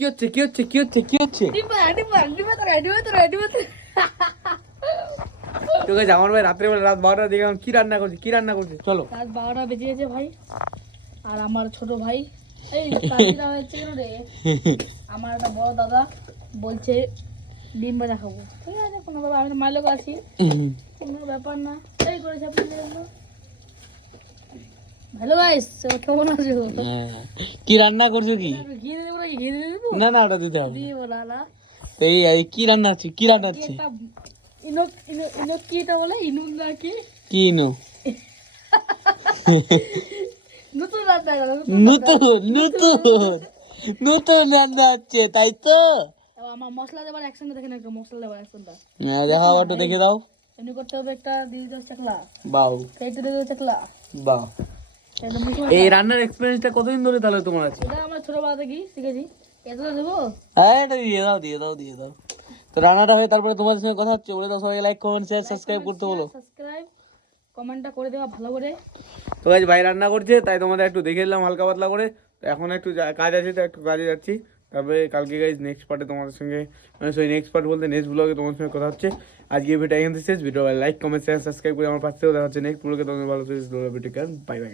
কি হচ্ছে কি হচ্ছে কি হচ্ছে কি হচ্ছে? তো গাইস আমার ভাই রাত্রে বেলা রাত 12টার দিকে এখন কি রান্না করছে চলো। রাত 12টা বেজে গেছে ভাই। আর আমার ছোট ভাই এই কাকিরা হচ্ছে কেন রে? আমার একটা বড় দাদা বলছে ডিম ভাজা খাবো। ঠিক আছে কোনো ব্যাপার, আমি মাইলোক আছি, কোনো ব্যাপার না। এই করেছে আপনি হ্যালো গাইস, কেমন আছো? কি রান্না করছো কি? ঘি দিয়ে দেবো নাকি? ঘি দিয়ে দেবো? না না ওটা দিতে হবে। দিয়ে বলা না। এই কি রান্না হচ্ছে কি রান্না হচ্ছে? একটা ইনো ইনো ইনো কি এটা বলে? ইনু নাকি? কি নো? নতুন রান্না, নতুন নতুন নতুন রান্না হচ্ছে তাই তো? আমার মশলা দেবার অ্যাকশনটা দেখেন, একটা মশলা দেবার অ্যাকশনটা দেখাও একটু দেখে দাও। এমনি করতে হবে, একটা দিয়ে দিতে চাকলা, বাউ কেটে দিতে চাকলা। বাহ। এই রান্নার এক্সপেরিয়েন্সটা কতদিন ধরে তাহলে তোমার আছে? এটা আমরা ছোটবেলা থেকেই শিখেছি। এতটা দেবো? হ্যাঁ এটা দিয়ে দাও। তো রান্নাটা হয়ে তারপরে তোমাদের সঙ্গে কথা হচ্ছে, বলে দাও সবাই লাইক কমেন্ট শেয়ার সাবস্ক্রাইব করতে বলো। সাবস্ক্রাইব কমেন্টটা করে দেওয়া ভালো করে। তো গাইস ভাই রান্না করছে তাই তোমাদের একটু দেখে দিলাম হালকা পাতলা করে। তো এখন একটু কাজ আছে, তো একটু কাজে যাচ্ছি। তারপরে কালকে গাইস নেক্সট পার্টে তোমাদের সঙ্গে, মানে সরি নেক্সট পার্ট বলতে নেক্সট ব্লগে তোমাদের সঙ্গে কথা হচ্ছে। আজকে ভিডিও এখান থেকে শেষ। Video like comment share subscribe করে আমার পাশে দেখা হচ্ছে নেক্সট ব্লগে। তোমাদের ভালো ভিডিও বাই বাই।